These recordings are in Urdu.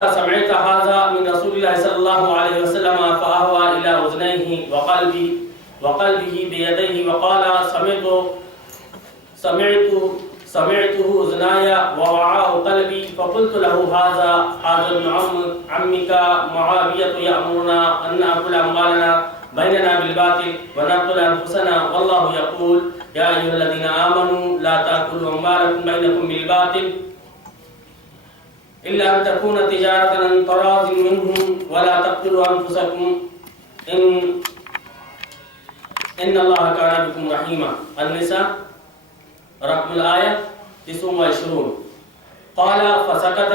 سمعت هذا من رسول الله صلى الله عليه وسلم فأهوى إلى أذنيه وقلبه بيديه وقال سمعته أذناي ووعاه قلبي فقلت له هذا ابن عمك معاوية يأمرنا أن نأكل أموالنا بيننا بالباطل ونقتل أنفسنا والله يقول يا أيها الذين آمنوا لا تأكلوا أموالكم بينكم بالباطل إلا أن تكون تجارة عن تراض منهم ولا تقتلوا أنفسكم إن الله كان بكم رحيما. النساء رقم الآية 29. قال فسكت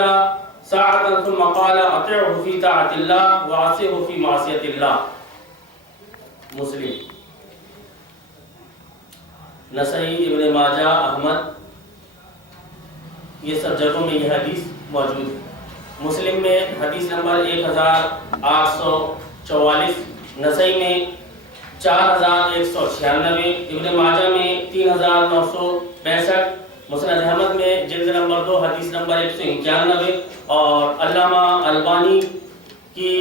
ساعة ثم قال أطيعه في طاعة الله وعصيه في معصية الله. مسلم، نسائی، ابن ماجہ، احمد، یہ سب جگہوں میں یہ حدیث موجود ہے. مسلم میں حدیث نمبر 1844، نسائی میں 4196، ابن ماجہ میں 3965، مسند احمد میں جلد نمبر 2 حدیث نمبر 191، اور علامہ البانی کی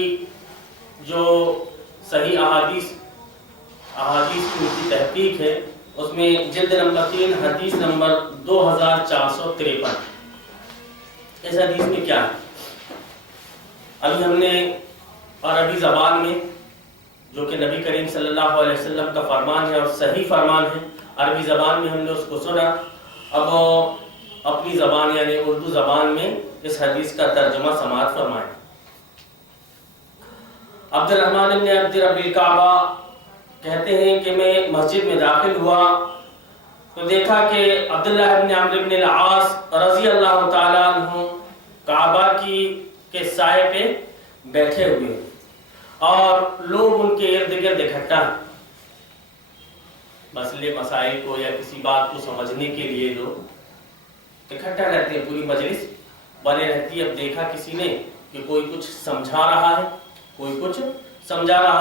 جو صحیح احادیث کی تحقیق ہے اس میں جلد نمبر 3 حدیث نمبر 2453. اس حدیث میں کیا ہے؟ ابھی ہم نے عربی زبان میں، جو کہ نبی کریم صلی اللہ علیہ وسلم کا فرمان ہے اور صحیح فرمان ہے، عربی زبان میں ہم نے اس کو سنا. اب اپنی زبان یعنی اردو زبان میں اس حدیث کا ترجمہ سماعت فرمائیں. عبد الرحمن بن عبد رب الکعبہ کہتے ہیں کہ میں مسجد میں داخل ہوا تو دیکھا کہ عبداللہ بن عمرو بن العاص رضی اللہ تعالیٰ عنہ کعبہ کے سائے پہ بیٹھے ہوئے ہیں اور لوگ ان کے ارد گرد اکٹھا ہیں. مسئلے مسائل کو یا کسی بات کو سمجھنے کے لیے لوگ اکٹھا رہتے ہیں، پوری مجلس بنے رہتی ہے. اب دیکھا کسی نے کہ کوئی کچھ سمجھا رہا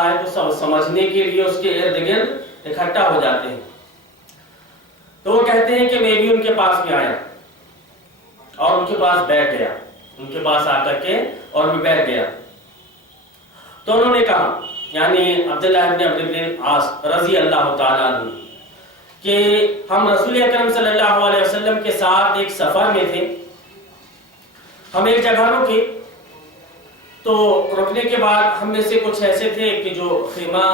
ہے تو سب سمجھنے کے لیے اس کے ارد گرد اکٹھا ہو جاتے ہیں. تو وہ کہتے ہیں کہ میں بھی ان کے پاس میں آیا اور ان کے پاس بیٹھ گیا، ان کے پاس آ کر کے اور میں بیٹھ گیا. تو انہوں نے کہا، یعنی عبداللہ بن عمرو بن العاص رضی اللہ تعالیٰ عنہ، کہ ہم رسول اکرم صلی اللہ علیہ وسلم کے ساتھ ایک سفر میں تھے. ہم ایک جگہ رکے تو رکنے کے بعد ہم میں سے کچھ ایسے تھے کہ جو خیمہ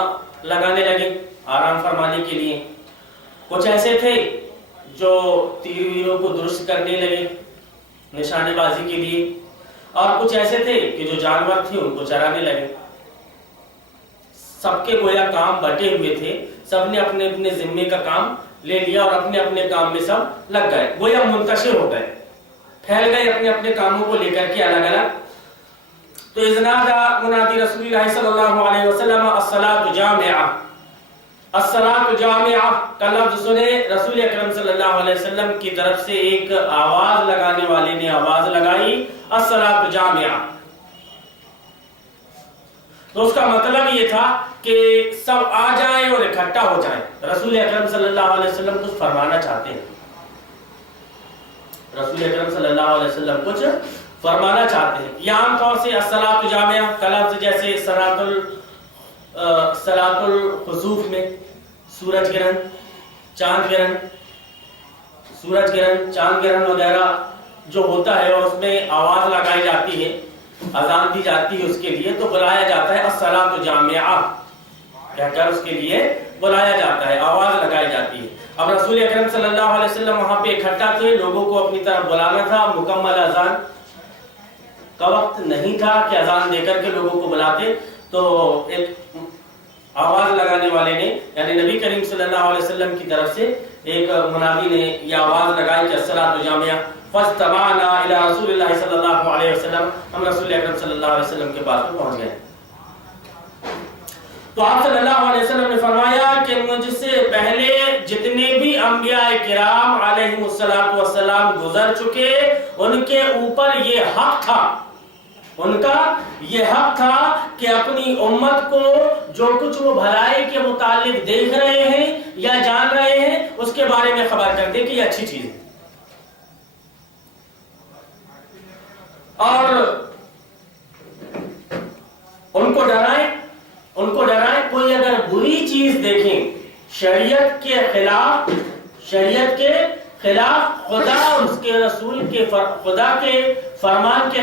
لگانے لگے آرام فرمانے کے لیے، کچھ ایسے تھے جو تیر ویروں کو درست کرنے لگے نشانے بازی کے لیے، اور کچھ ایسے تھے کہ جو جانور تھے ان کو چرانے لگے. سب کے گویا کام بٹے ہوئے تھے، سب نے اپنے اپنے ذمے کا کام لے لیا اور اپنے اپنے کام میں سب لگ گئے، گویا منتشر ہو گئے، پھیل گئے اپنے اپنے کاموں کو لے کر کے الگ الگ. تو اذ نادى منادی رسول اللہ صلی اللہ علیہ وسلم الصلاۃ جامعہ، الصلاۃ جامعہ کا لفظ سنے رسول اکرم صلی اللہ علیہ وسلم کی طرف سے ایک آواز لگانے والے نے آواز لگائی الصلاۃ جامعہ. تو اس کا مطلب یہ تھا کہ سب آ جائیں اور اکٹھا ہو جائیں. رسول اکرم صلی اللہ علیہ وسلم کچھ فرمانا چاہتے ہیں، رسول اکرم صلی اللہ علیہ وسلم کچھ فرمانا چاہتے ہیں. یہ عام طور سے الصلاۃ جامعہ کا لفظ جیسے صلاۃ الخسوف میں سورج گرہن، چاند گرہن وغیرہ جو ہوتا ہے اور اس میں آواز لگائی جاتی ہے، اذان دی جاتی ہے، اس کے لیے تو بلایا جاتا ہے الصلاۃ جامعہ کہہ کر، اس کے لیے بلایا جاتا ہے، آواز لگائی جاتی ہے. اب رسول اکرم صلی اللہ علیہ وسلم وہاں پہ اکٹھا تھے، لوگوں کو اپنی طرف بلانا تھا. مکمل اذان کا وقت نہیں تھا کہ اذان دے کر کے لوگوں کو بلاتے، تو ایک آواز لگانے والے نے یعنی نبی کریم صلی اللہ علیہ وسلم کی طرف سے ایک منادی نے یہ آواز لگائی کہ الصلاۃ جامعہ. فاجتمعنا الی رسول اللہ صلی اللہ علیہ وسلم، ہم رسول اکرم صلی اللہ علیہ وسلم کے پاس پہنچ گئے. تو آپ صلی اللہ علیہ وسلم نے فرمایا کہ مجھ سے پہلے جتنے بھی انبیاء کرام علیہم السلام گزر چکے، ان کے اوپر یہ حق تھا، ان کا یہ حق تھا کہ اپنی امت کو جو کچھ وہ بھلائی کے متعلق دیکھ رہے ہیں یا جان رہے ہیں اس کے بارے میں خبر کر دیں کہ یہ اچھی چیز ہے. اور شریعت کے خلاف خدا اور اس کے رسول کے خدا کے فرمان کے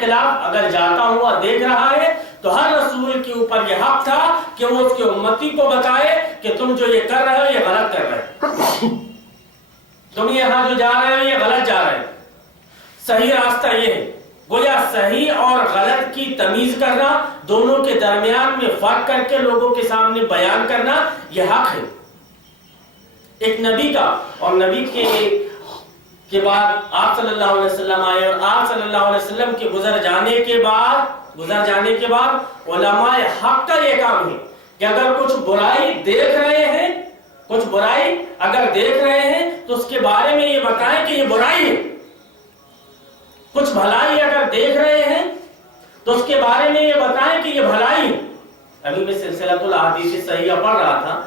خلاف اگر جاتا ہوا دیکھ رہا ہے تو ہر رسول کے اوپر یہ حق تھا کہ وہ اس کے امتی کو بتائے کہ تم جو یہ کر رہے ہو یہ غلط کر رہے ہو، تم یہاں جو جا رہے ہو یہ غلط جا رہے ہو، صحیح راستہ یہ ہے۔ گویا صحیح اور غلط کی تمیز کرنا، دونوں کے درمیان میں فرق کر کے لوگوں کے سامنے بیان کرنا یہ حق ہے ایک نبی کا۔ اور نبی کے بعد آپ صلی اللہ علیہ وسلم آئے، اور آپ صلی اللہ علیہ وسلم کے گزر جانے کے بعد علماء حق کا یہ کام ہے کہ اگر کچھ برائی دیکھ رہے ہیں تو اس کے بارے میں یہ بتائیں کہ یہ برائی ہے، کچھ بھلائی اگر دیکھ رہے ہیں تو اس کے بارے میں یہ بتائیں کہ یہ بھلائی ہے۔ ابھی میں سلسلۃ الاحادیث الصحیحہ پڑھ رہا تھا،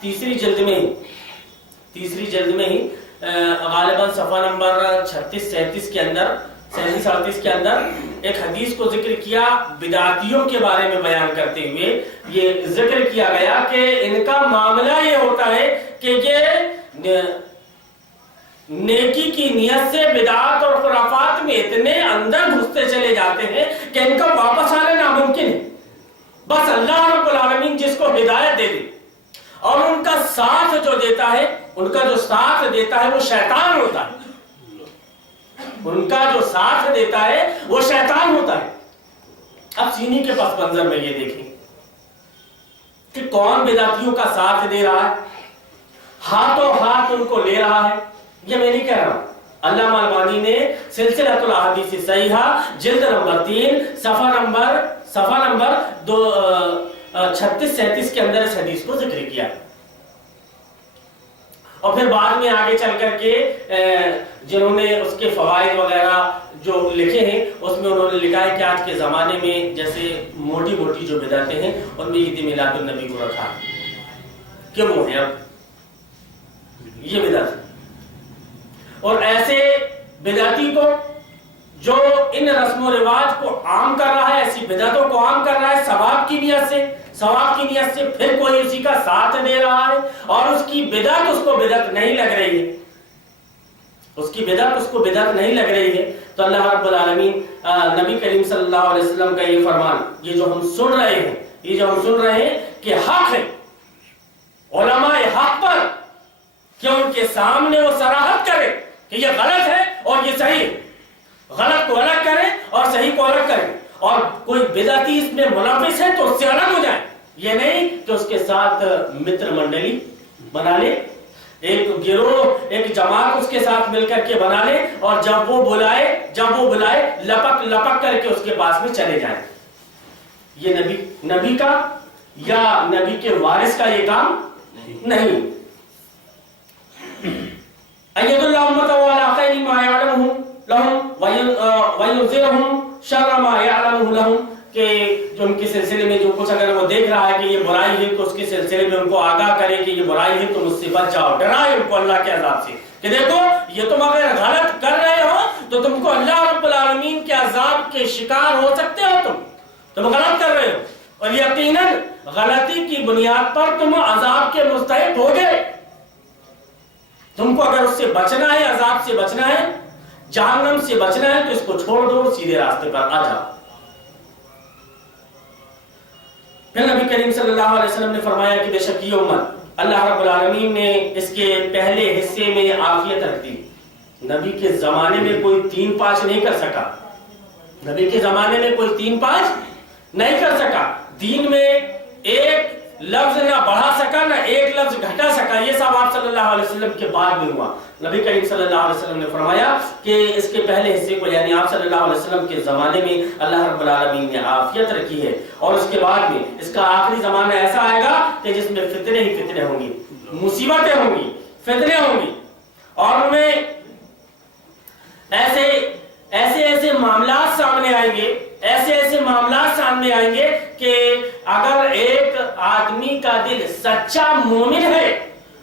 تیسری جلد میں ہی غالباً صفحہ نمبر 36-37 کے اندر 37-38 کے اندر ایک حدیث کو ذکر کیا، بدعتیوں کے بارے میں بیان کرتے ہوئے یہ ذکر کیا گیا کہ ان کا معاملہ یہ ہوتا ہے کہ یہ نیکی کی نیت سے بدعات اور خرافات میں اتنے اندر گھستے چلے جاتے ہیں کہ ان کا واپس آنا ناممکن ہے۔ بس اللہ رب العالمین جس کو ہدایت دے دے، اور ان کا ساتھ جو دیتا ہے وہ شیطان ہوتا ہے، ان کا جو ساتھ دیتا ہے وہ شیطان ہوتا ہے۔ اب سینی کے پس منظر میں یہ دیکھیں کہ کون بدعتیوں کا ساتھ دے رہا ہے، ہاتھوں ہاتھ ان کو لے رہا ہے۔ یہ میں نہیں کہہ رہا ہوں، علامہ البانی نے سلسلۃ الاحادیث الصحیحہ جلد نمبر 3 صفحہ نمبر 36-37 کے اندر اس حدیث کو ذکر کیا، اور پھر بعد میں آگے چل کر کے جنہوں نے اس کے فوائد وغیرہ جو لکھے ہیں اس میں انہوں نے لکھا ہے کہ آج کے زمانے میں جیسے موٹی موٹی جو بدعتیں ہیں ان میں عید میلاد النبی کو رکھا کہ وہ ہے اب یہ بدعت، اور ایسے بدعتی کو جو ان رسم و رواج کو عام کر رہا ہے، ایسی بدعتوں کو عام کر رہا ہے ثواب کی نیت سے پھر کوئی اسی کا ساتھ دے رہا ہے، اور اس کی بدعت اس کو بدعت نہیں لگ رہی ہے، تو اللہ رب العالمین نبی کریم صلی اللہ علیہ وسلم کا یہ فرمان، یہ جو ہم سن رہے ہیں کہ حق ہے علماء حق پر کہ ان کے سامنے وہ صراحت کرے کہ یہ غلط ہے اور یہ صحیح ہے، غلط کو الگ کرے اور صحیح کو الگ کرے، اور کوئی بدعتی اس میں ملوث ہے تو اس سے الگ ہو جائے، یہ نہیں کہ اس کے ساتھ متر منڈلی بنا لے، ایک گروہ ایک جماعت اس کے ساتھ مل کر کے بنا لے، اور جب وہ بلائے لپک کر کے اس کے پاس میں چلے جائیں۔ یہ نبی کا یا نبی کے وارث کا یہ کام نہیں۔ اید اللہ امت والا خیر ما یعلمہ لہم وینذرہم شر ما یعلمہ لہم، کہ جو ان کے سلسلے میں جو کچھ اگر وہ دیکھ رہا ہے کہ یہ برائی ہے تو اس کے سلسلے میں ان کو آگاہ کرے کہ یہ برائی ہے، تم اس سے بچ جاؤ، ڈرائے ان کو اللہ کے عذاب سے کہ دیکھو یہ تم اگر غلط کر رہے ہو تو تم کو اللہ رب العالمین کے عذاب کے شکار ہو سکتے ہو، تم غلط کر رہے ہو، اور یقیناً غلطی کی بنیاد پر تم عذاب کے مستحق ہو گئے۔ تم کو اگر اس سے بچنا ہے، عذاب سے بچنا ہے، جہنم سے بچنا ہے، تو اس کو چھوڑ دو، سیدھے راستے پر آ جاؤ۔ پھر نبی کریم صلی اللہ علیہ وسلم نے فرمایا کہ بے شک یہ امت اللہ رب العالمین نے اس کے پہلے حصے میں عافیت رکھ دی۔ نبی کے زمانے میں کوئی 3-5 نہیں کر سکا، نہیں کر سکا، دین میں ایک لفظ نہ بڑھا سکا نہ ایک لفظ گھٹا سکا، یہ سب آپ صلی اللہ علیہ وسلم کے بعد میں ہوا۔ نبی کریم صلی اللہ علیہ وسلم نے فرمایا کہ اس کے پہلے حصے کو یعنی آپ صلی اللہ علیہ وسلم کے زمانے میں اللہ رب العالمین نے عافیت رکھی ہے، اور اس کے بعد میں اس کا آخری زمانہ ایسا آئے گا کہ جس میں فتنے ہی فتنے ہوں گی، مصیبتیں ہوں گی، فتنے ہوں گی، اور ان میں ایسے معاملات سامنے آئیں گے کہ اگر ایک آدمی کا دل سچا مومن ہے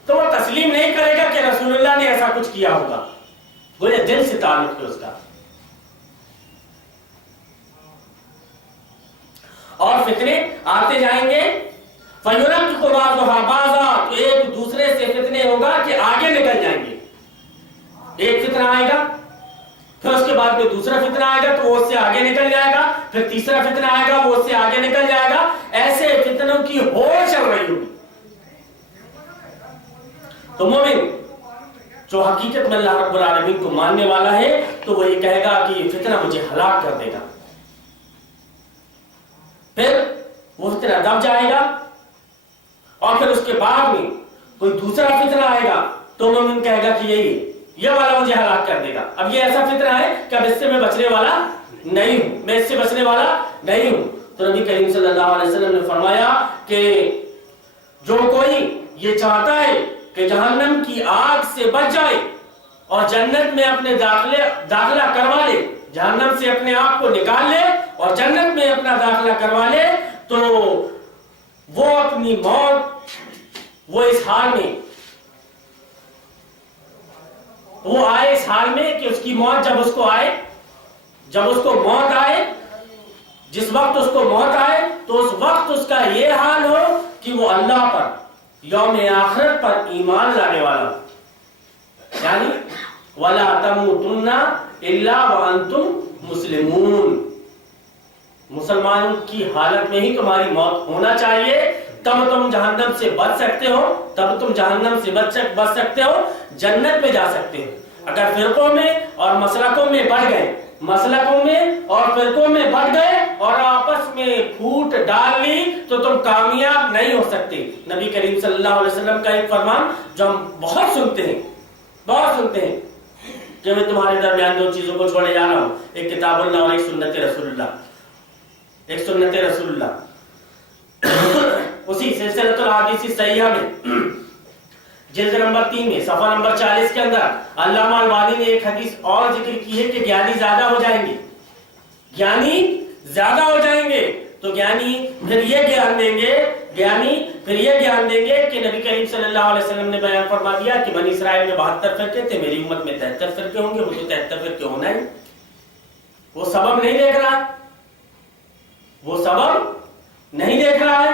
تو وہ تسلیم نہیں کرے گا کہ رسول اللہ نے ایسا کچھ کیا ہوگا، گویا دل سے تعلق ہے اس کا، اور فتنے آتے جائیں گے، فَيُنَبِّئُ بَعْضُهَا بَعْضًا، تو ایک دوسرے سے فتنے ہوگا کہ آگے نکل جائیں گے. ایک فتنہ آئے گا، پھر اس کے بعد میں دوسرا فتنہ آئے گا تو وہ اس سے آگے نکل جائے گا، پھر تیسرا فتنہ آئے گا وہ اس سے آگے نکل جائے گا. ایسے فتنوں کی ہوڑ چل رہی ہوگی. تو مومن جو حقیقت میں اللہ رب العالمین کو ماننے والا ہے تو وہ یہ کہے گا کہ یہ فتنہ مجھے ہلاک کر دے گا. پھر وہ فتنہ دب جائے گا اور پھر اس کے بعد میں کوئی دوسرا فتنہ آئے گا تو مومن کہے گا کہ یہ والا مجھے ہلاک کر دے گا. اب یہ ایسا فتنہ ہے کہ اب اس سے میں بچنے والا نہیں ہوں، میں اس سے بچنے والا نہیں ہوں. تو نبی کریم صلی اللہ علیہ وسلم نے فرمایا کہ جو کوئی یہ چاہتا ہے کہ جہنم کی آگ سے بچ جائے اور جنت میں اپنے داخلہ کروا لے، جہنم سے اپنے آپ کو نکال لے اور جنت میں اپنا داخلہ کروا لے، تو وہ اپنی موت وہ اس حال میں وہ آئے اس حال میں کہ اس کی موت جب اس کو موت آئے، جس وقت اس کو موت آئے تو اس وقت اس کا یہ حال ہو کہ وہ اللہ پر، یوم آخرت پر ایمان لانے والا، یعنی وَلَا تَمُوتُنَّ إِلَّا وَأَنْتُمْ مُسْلِمُونَ، مسلمانوں کی حالت میں ہی تمہاری موت ہونا چاہیے، تب تم جہنم سے بچ سکتے ہو، تب تم جہنم سے بچ سکتے ہو، جنت میں جا سکتے ہو. اگر فرقوں میں اور مسلکوں میں بڑھ گئے، مسلکوں میں اور فرقوں میں بڑھ گئے اور آپس میں پھوٹ ڈال لی تو تم کامیاب نہیں ہو سکتے. نبی کریم صلی اللہ علیہ وسلم کا ایک فرمان جو ہم بہت سنتے ہیں کہ میں تمہارے درمیان دو چیزوں کو چھوڑے جا رہا ہوں، ایک کتاب اللہ اور ایک سنت رسول اللہ. اسی سلسلۃ الاحادیث الصحیحہ میں جلد نمبر 3 میں صفحہ نمبر 40 کے اندر علامہ البانی نے ایک حدیث اور ذکر کی ہے کہ گیانی زیادہ ہو جائیں گے، تو گیانی پھر یہ گیان دیں گے کہ نبی کریم صلی اللہ علیہ وسلم نے بیان فرما دیا کہ بنی اسرائیل میں 72 فرقے تھے، میری امت میں 73 فرقے ہوں گے. وہ تو 73 فرقے ہونا ہی، وہ سبب نہیں دیکھ رہا ہے.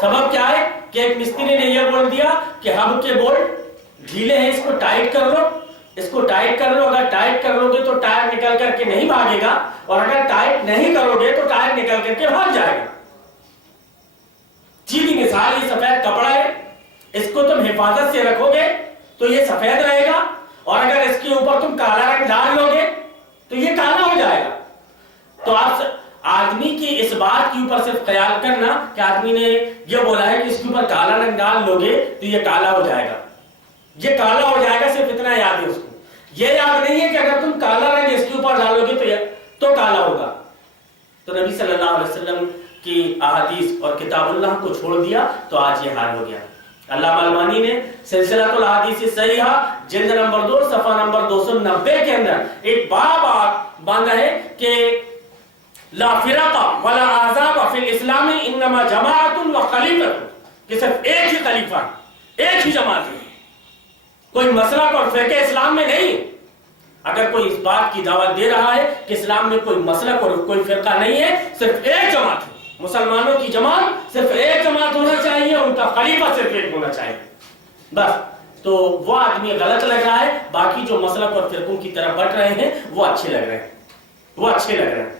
سبب کیا ہے کہ ایک مستری نے یہ بول دیا کہ ہب کے بولٹ ڈھیلے ہیں، اس کو ٹائٹ کر لو، اگر ٹائٹ کر لو گے تو ٹائر نکل کر کے نہیں بھاگے گا، اور اگر ٹائٹ نہیں کرو گے تو ٹائر نکل کر کے بھاگ جائے گا. سیدھی مثال، یہ سفید کپڑا ہے، اس کو تم حفاظت سے رکھو گے تو یہ سفید رہے گا، اور اگر اس کے اوپر تم کالا رنگ ڈال لو گے تو یہ کالا ہو جائے گا. تو آپ آدمی کی اس بات کے اوپر صرف خیال کرنا کہ آدمی نے یہ بولا ہے کہ اس کے اوپر کالا رنگ ڈال لو گے تو یہ کالا ہو جائے گا، صرف اتنا یاد ہے اس کو. یہ یاد نہیں ہے کہ اگر تم کالا رنگ اس کے اوپر ڈالو گے تو کالا ہوگا. تو نبی صلی اللہ علیہ وسلم کی احادیث اور کتاب اللہ کو چھوڑ دیا تو آج یہ حال ہو گیا. علامہ البانی نے سلسلۃ الاحادیث الصحیحہ جلد نمبر 2 صفحہ نمبر 290 کے اندر ایک باب باندھا ہے کہ لا فرقہ ولا احزاب فی الاسلام انما جماعت و خلیفۃ، کہ صرف ایک ہی خلیفہ، ایک ہی جماعت ہے، کوئی مسلک اور فرقہ اسلام میں نہیں. اگر کوئی اس بات کی دعوت دے رہا ہے کہ اسلام میں کوئی مسلک اور کوئی فرقہ نہیں ہے، صرف ایک جماعت ہے، مسلمانوں کی جماعت صرف ایک جماعت ہونا چاہیے، ان کا خلیفہ صرف ایک ہونا چاہیے بس، تو وہ آدمی غلط لگ رہا ہے. باقی جو مسلک اور فرقوں کی طرف بٹ رہے ہیں وہ اچھے لگ رہے ہیں.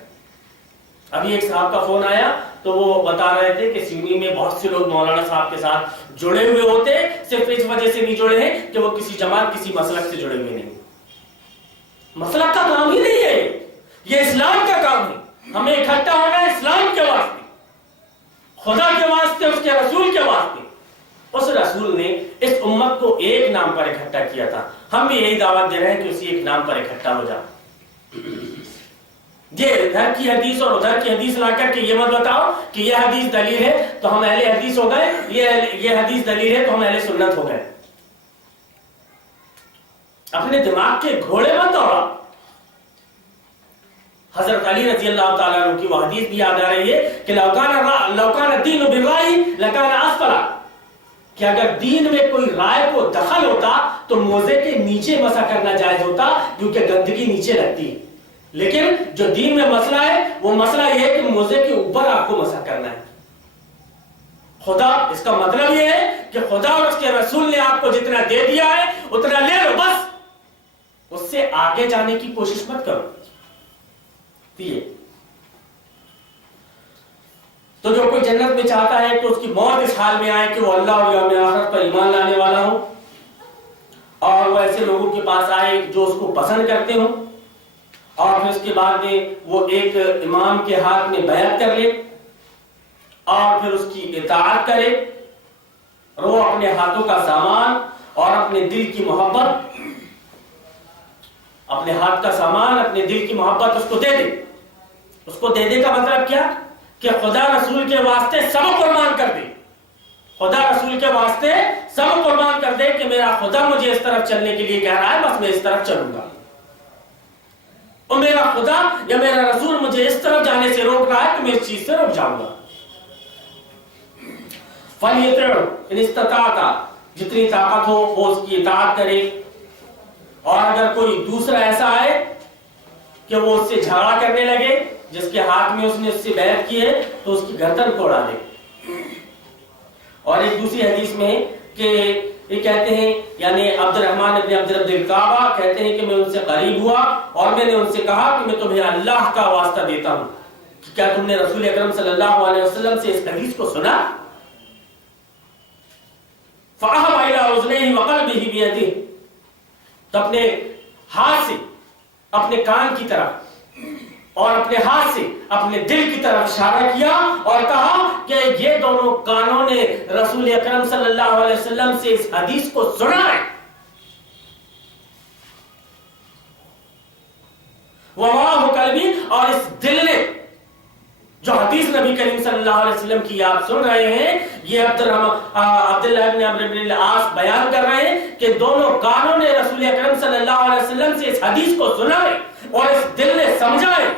ابھی ایک صاحب کا فون آیا تو وہ بتا رہے تھے کہ سیوی میں بہت سے لوگ مولانا صاحب کے ساتھ جڑے ہوئے ہوتے، صرف اس وجہ سے نہیں جڑے ہیں کہ وہ کسی جماعت کسی مسلک سے جڑے ہوئے نہیں. مسلک کا کام ہی نہیں ہے، یہ اسلام کا کام ہے. ہمیں اکٹھا ہونا ہے اسلام کے واسطے، خدا کے واسطے، اس کے رسول کے واسطے. اس رسول نے اس امت کو ایک نام پر اکٹھا کیا تھا. ہم بھی یہی دعوت دے رہے ہیں کہ اسی ایک نام پر اکٹھا ہو جا. یہ ادھر کی حدیث اور ادھر کی حدیث لا کر کے یہ مت بتاؤ کہ یہ حدیث دلیل ہے تو ہم اہل حدیث ہو گئے، یہ حدیث دلیل ہے تو ہم اہل سنت ہو گئے. اپنے دماغ کے گھوڑے مت دوڑا. حضرت علی رضی اللہ تعالیٰ عنہ کی وہ حدیث بھی یاد آ رہی ہے کہ لوکان الدین بالرأی لکان اسفلا، کہ اگر دین میں کوئی رائے کو دخل ہوتا تو موزے کے نیچے مسح کرنا جائز ہوتا کیونکہ گندگی نیچے لگتی ہے. لیکن جو دین میں مسئلہ ہے وہ مسئلہ یہ ہے کہ موزے کے اوپر آپ کو مسح کرنا ہے. خدا، اس کا مطلب یہ ہے کہ خدا اور اس کے رسول نے آپ کو جتنا دے دیا ہے اتنا لے لو، بس اس سے آگے جانے کی کوشش مت کرو۔ تو جو کوئی جنت میں چاہتا ہے تو اس کی موت اس حال میں آئے کہ وہ اللہ اور یوم آخرت پر ایمان لانے والا ہو، اور وہ ایسے لوگوں کے پاس آئے جو اس کو پسند کرتے ہوں، اور پھر اس کے بعد میں وہ ایک امام کے ہاتھ میں بیعت کر لے اور پھر اس کی اطاعت کرے، اور وہ اپنے ہاتھوں کا سامان اور اپنے دل کی محبت، اپنے ہاتھ کا سامان اپنے دل کی محبت اس کو دے دے۔ اس کو دے دے کا مطلب کیا؟ کہ خدا رسول کے واسطے سب قربان کر دے، خدا رسول کے واسطے سب قربان کر دے کہ میرا خدا مجھے اس طرف چلنے کے لیے کہہ رہا ہے، بس میں اس طرف چلوں گا، اور میرا خدا یا میرا رسول مجھے اس طرف جانے سے روک رہا ہے تو میں اس چیز سے رک جاؤں گا۔ فَلْيَطِعْ إِنِ اسْتَطَاعَ، جتنی طاقت ہو وہ اس کی اطاعت کرے، اور اگر کوئی دوسرا ایسا آئے کہ وہ اس سے جھگڑا کرنے لگے، جس کے ہاتھ میں اس نے اس سے بیعت کی ہے، تو اس کی گردن کو اڑا دے۔ اور ایک دوسری حدیث میں کہ یہ کہتے ہیں، یعنی عبد الرحمن ابن عبد رب الکعبہ کہتے ہیں کہ میں ان سے قریب ہوا اور میں نے ان سے کہا کہ میں تمہیں اللہ کا واسطہ دیتا ہوں کہ کیا تم نے رسول اکرم صلی اللہ علیہ وسلم سے اس حدیث کو سنا؟ فَأَهْوَ إِلَىٰ أُذْنَيْهِ وَقَلْبِهِ بِيَدِهِ، تو اپنے ہاتھ سے اپنے کان کی طرف اور اپنے ہاتھ سے اپنے دل کی طرف اشارہ کیا اور کہا کہ یہ دونوں کانوں نے رسول اکرم صلی اللہ علیہ وسلم سے اس حدیث کو سنا ہے۔ وَوَاهُ قَلْبِي، اور اس دل نے جو حدیث نبی کریم صلی اللہ علیہ وسلم کی آپ سن رہے ہیں، یہ عبداللہ بن عمرو بن العاص بیان کر رہے ہیں کہ دونوں کانوں نے رسول اکرم صلی اللہ علیہ وسلم سے اس حدیث کو سنا ہے اور اس دل نے سمجھا ہے۔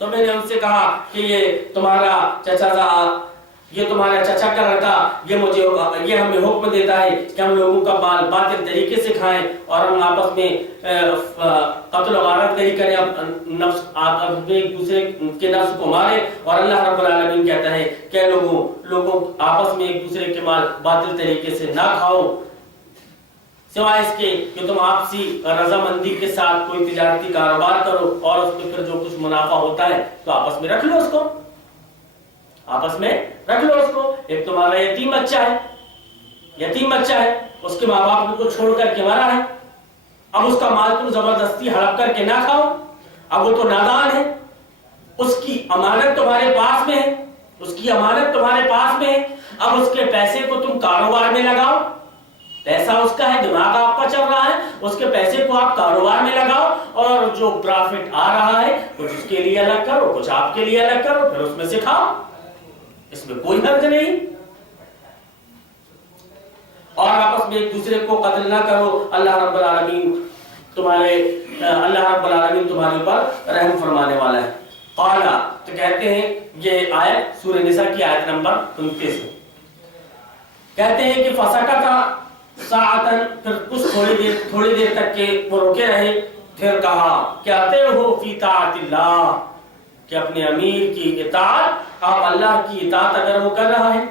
تو میں نے ان سے کہا کہ یہ تمہارا چچا کا لڑکا یہ ہمیں حکم دیتا ہے کہ ہم لوگوں کا مال باطل طریقے سے کھائیں اور ہم آپس میں قتل و غارت نہیں کریں، ایک دوسرے کے نفس کو ماریں، اور اللہ رب العالمین کہتا ہے کہ لوگوں آپس میں ایک دوسرے کے مال باطل طریقے سے نہ کھاؤ، سوائے اس کے کہ تم آپسی رضامندی کے ساتھ کوئی تجارتی کاروبار کرو، اور اس میں پھر جو کچھ منافع ہوتا ہے تو آپس میں رکھ لو، اس کو آپس میں رکھ لو اس کو۔ ایک تمہارا یتیم بچہ ہے، اس کے ماں باپ کو چھوڑ کر کے مرا ہے، اب اس کا مال تم زبردستی ہڑپ کر کے نہ کھاؤ، اب وہ تو نادان ہے، اس کی امانت تمہارے پاس میں ہے، اب اس کے پیسے کو تم کاروبار میں لگاؤ، پیسہ اس کا ہے، دماغ آپ کا چل رہا ہے، اس کے پیسے کو آپ کاروبار میں لگاؤ، اور جو پرافٹ آ رہا ہے کچھ اس کے لیے الگ کرو، کچھ آپ کے لیے الگ کرو، پھر اس میں سے کھاؤ، اس میں کوئی حرج نہیں، اور آپس میں ایک دوسرے کو قتل نہ کرو، اللہ رب العالمین تمہارے اوپر رحم فرمانے والا ہے۔ قالا، تو کہتے ہیں یہ آیت سورہ نساء کی آیت نمبر 29 ہے، کہتے ہیں کہ فسکت ساعتن، پھر کچھ تھوڑی دیر تک کے وہ رکے رہے، پھر کہا کہ اطیعہ فی طاعت اللہ، کہ اپنے امیر کی اطاعت، آپ اللہ کی اطاعت اگر وہ کر رہا ہے،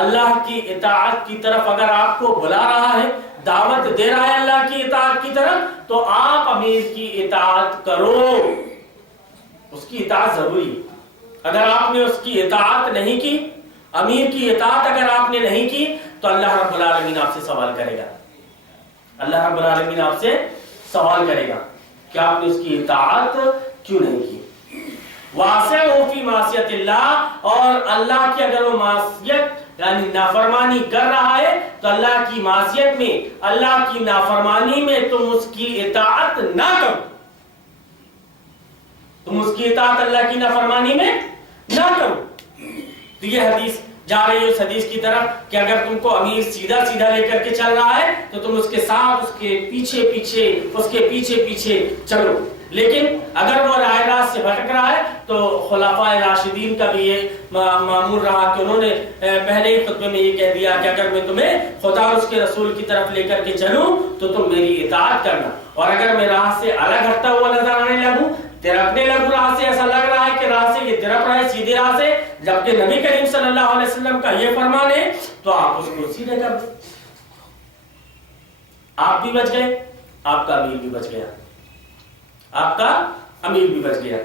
اللہ کی اطاعت کی طرف اگر آپ کو بلا رہا ہے، دعوت دے رہا ہے اللہ کی اطاعت کی طرف، تو آپ امیر کی اطاعت کرو، اس کی اطاعت ضروری ہے۔ اگر آپ نے اس کی اطاعت نہیں کی، امیر کی اطاعت اگر آپ نے نہیں کی، تو اللہ رب العالمین آپ سے سوال کرے گا، اللہ رب العالمین آپ سے سوال کرے گا کہ آپ نے اس کی اطاعت کیوں نہیں کی۔ واسعہ فی معصیت اللہ، اور اللہ کی اگر وہ معصیت یعنی نافرمانی کر رہا ہے تو اللہ کی معصیت میں، اللہ کی نافرمانی میں تم اس کی اطاعت نہ کرو، تم اس کی اطاعت اللہ کی نافرمانی میں نہ کرو۔ تو یہ حدیث جا رہی ہے اس حدیث کی طرف کہ اگر تم کو امیر سیدھا لے کر کے چل رہا ہے تو تم اس کے ساتھ، اس کے پیچھے چلو، لیکن اگر وہ راہ راست سے بھٹک رہا ہے تو خلفائے راشدین کا بھی یہ معمول رہا کہ انہوں نے پہلے ہی خطبے میں یہ کہہ دیا کہ اگر میں تمہیں خدا اور اس کے رسول کی طرف لے کر کے چلوں تو تم میری اطاعت کرنا، اور اگر میں راہ سے الگ ہٹتا ہوا نظر آنے لگوں، تیرکنے لگوں راہ سے، ایسا لگ رہا ہے کہ راہ سے یہ درپ رہا ہے سیدھی راہ سے، جبکہ نبی کریم صلی اللہ علیہ وسلم کا یہ فرمان ہے تو آپ اس کو سیدھے کر دیں. آپ بھی بچ گئے، آپ کا امیر بھی بچ گیا، آپ کا امیر بھی بچ گیا.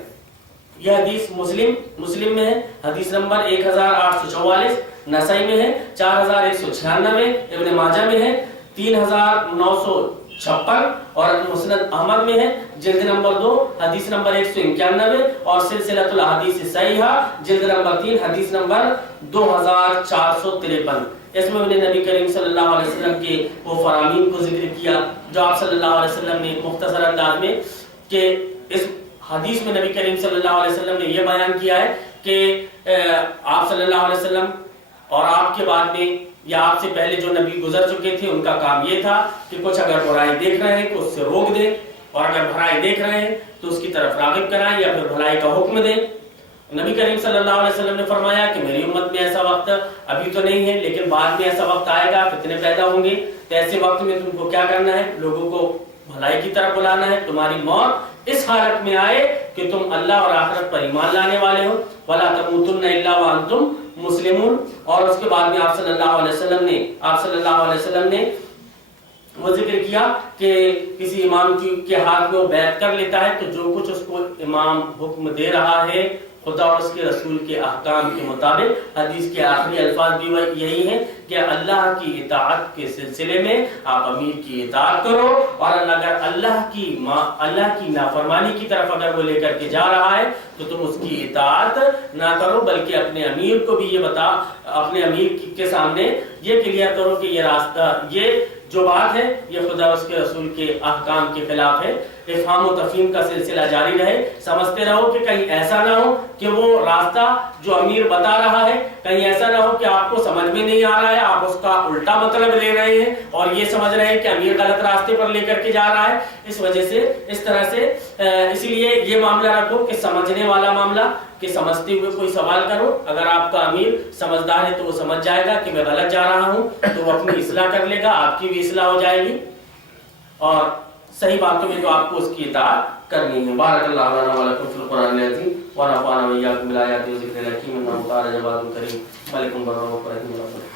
یہ حدیث مسلم میں ہے، حدیث نمبر 1844، نسائی میں ہے 4196، ابن ماجہ میں ہے 3956 اور مسند احمد میں ہے جلد نمبر 2 حدیث نمبر 191 اور سلسلۃ الاحادیث الصحیحہ جلد نمبر 3 حدیث نمبر 2453. اس میں انہوں نے نبی کریم صلی اللہ علیہ وسلم کے وہ فرامین کو ذکر کیا جو آپ صلی اللہ علیہ وسلم نے مختصر انداز میں، کہ اس حدیث میں نبی کریم صلی اللہ علیہ وسلم نے یہ بیان کیا ہے کہ آپ صلی اللہ علیہ وسلم اور آپ کے بعد میں یا آپ سے پہلے جو نبی گزر چکے تھے ان کا کام یہ تھا کہ کچھ اگر برائی دیکھ رہے ہیں تو اس سے روک دیں، اور اگر بھلائی دیکھ رہے ہیں تو اس کی طرف راغب کرائیں یا پھر بھلائی کا حکم دیں. نبی کریم صلی اللہ علیہ وسلم نے فرمایا کہ میری امت میں ایسا وقت ابھی تو نہیں ہے لیکن بعد میں ایسا وقت آئے گا، فتنے پیدا ہوں گے، تو ایسے وقت میں تم کو کیا کرنا ہے؟ لوگوں کو بھلائی کی طرف بلانا ہے. تمہاری موت اس حالت میں آئے کہ تم اللہ اور آخرت پر ایمان لانے والے ہو. وَلَا تَمُوتُنَّ إِلَّا وَأَنْتُمْ مُسْلِمُونَ. اور اس کے بعد میں آپ صلی اللہ علیہ وسلم نے وہ ذکر کیا کہ کسی امام کے ہاتھ میں وہ بیعت کر لیتا ہے تو جو کچھ اس کو امام حکم دے رہا ہے خدا اور اس کے رسول کے احکام کے مطابق، حدیث کے آخری الفاظ بھی یہی ہیں کہ اللہ کی اطاعت کے سلسلے میں آپ امیر کی اطاعت کرو، اور اگر اللہ کی نافرمانی کی طرف اگر وہ لے کر کے جا رہا ہے تو تم اس کی اطاعت نہ کرو، بلکہ اپنے امیر کو بھی یہ بتا، اپنے امیر کے سامنے یہ کلیئر کرو کہ یہ راستہ، یہ جو بات ہے یہ خدا اس کے رسول کے احکام کے خلاف ہے. افہام و تفہیم کا سلسلہ جاری رہے، سمجھتے رہو کہ کہیں ایسا نہ ہو کہ وہ راستہ جو امیر بتا رہا ہے کہیں ایسا نہ ہو کہ آپ کو سمجھ میں نہیں آ رہا ہے، آپ اس کا الٹا مطلب لے رہے ہیں اور یہ سمجھ رہے ہیں کہ امیر غلط راستے پر لے کر کے جا رہا ہے. اس وجہ سے اس طرح سے اسی لیے یہ معاملہ رکھو کہ سمجھنے والا معاملہ، کہ سمجھتے ہوئے کوئی سوال کرو. اگر آپ کا امیر سمجھدار ہے تو وہ سمجھ جائے گا کہ میں غلط جا رہا ہوں تو وہ اپنی اصلاح کر لے گا، آپ کی بھی اصلاح ہو جائے گی، اور صحیح باتوں میں تو آپ کو اس کی اطاعت کرنی ہے. بارک اللہ لنا و لکم فی القرآن العظیم ونفعنا و ایاکم بالآیات و ذکر الحکیم انہ کان جواد کریم. وعلیکم السلام ورحمۃ اللہ.